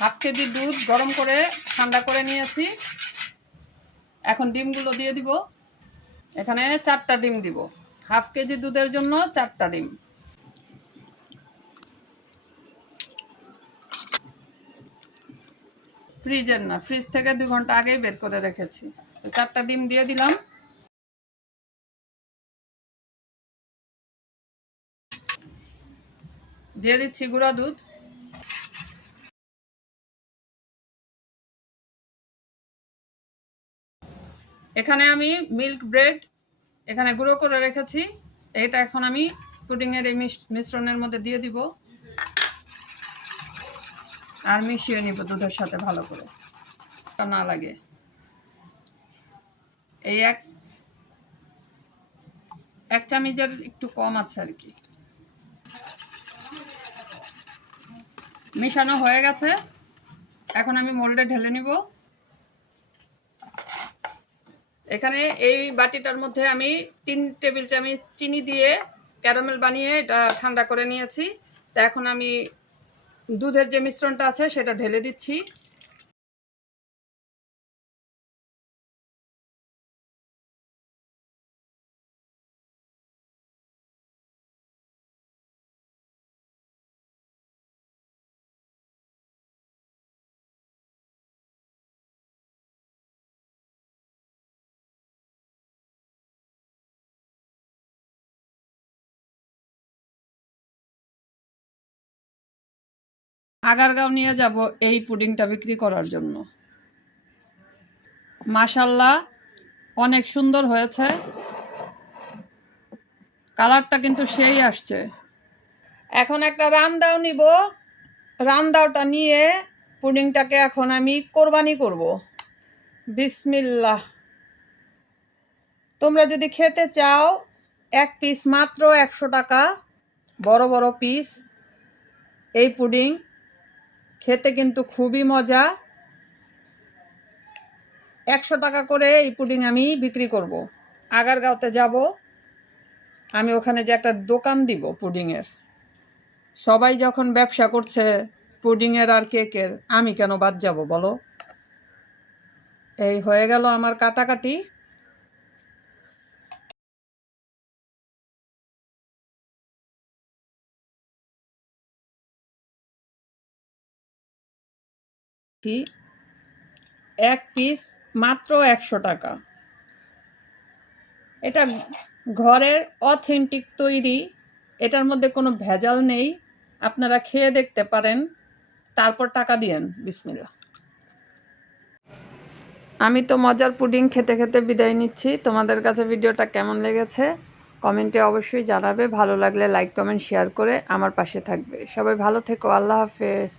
Half KG দুধ গরম করে ঠান্ডা করে নিয়েছি। এখন ডিমগুলো দিয়ে দিব। এখানে 4টা ডিম দিব। হাফ কেজি দুধের জন্য 4টা ডিম। ফ্রিজের না, ফ্রিজ থেকে 2 ঘন্টা আগেই বের করে রেখেছি। 4টা ডিম দিয়ে দিলাম। দিয়ে দিচ্ছি গুঁড়া দুধ। এখানে আমি মিল্ক ব্রেড এখানে গুঁড়ো করে রেখেছি। এটা এখন আমি পুডিংয়ের এই মিশ্রণের মধ্যে দিয়ে দিব আর মিশিয়ে নিব দুধের সাথে ভালো করে, না লাগে। এই এক চামচের একটু কম আছে আর কি। মিশানো হয়ে গেছে। এখন আমি মোল্ডে ঢেলে নিব। এখানে এই বাটিটার মধ্যে আমি 3 টেবিল চামচ চিনি দিয়ে ক্যারামেল বানিয়ে এটা ঠান্ডা করে নিয়েছি। তা এখন আমি দুধের যে মিশ্রণটা আছে সেটা ঢেলে দিচ্ছি। আগারগাঁও নিয়ে যাব এই পুডিংটা বিক্রি করার জন্য। মাশাআল্লাহ, অনেক সুন্দর হয়েছে। কালারটা কিন্তু সেই আসছে। এখন একটা রামদাও নিব। রামদাওটা নিয়ে পুডিংটাকে এখন আমি কোরবানি করব। বিসমিল্লাহ। তোমরা যদি খেতে চাও, এক পিস মাত্র 100 টাকা, বড় বড় পিস। এই পুডিং খেতে কিন্তু খুবই মজা। 100 টাকা করে এই পুডিং আমি বিক্রি করব। আগারগাঁওতে যাব, আমি ওখানে যে একটা দোকান দিব পুডিংয়ের। সবাই যখন ব্যবসা করছে পুডিংয়ের আর কেকের, আমি কেন বাদ যাব বলো? এই হয়ে গেল আমার কাটাকাটি। এক পিস মাত্র 100 টাকা। এটা ঘরের অথেন্টিক তৈরি, এটার মধ্যে কোনো ভেজাল নেই। আপনারা খেয়ে দেখতে পারেন, তারপর টাকা দিয়েন। বিসমিল্লাহ। আমি তো মজার পুডিং খেতে খেতে বিদায় নিচ্ছি। তোমাদের কাছে ভিডিওটা কেমন লেগেছে কমেন্টে অবশ্যই জানাবে। ভালো লাগলে লাইক কমেন্ট শেয়ার করে আমার পাশে থাকবে। সবাই ভালো থেকো। আল্লাহ হাফেজ।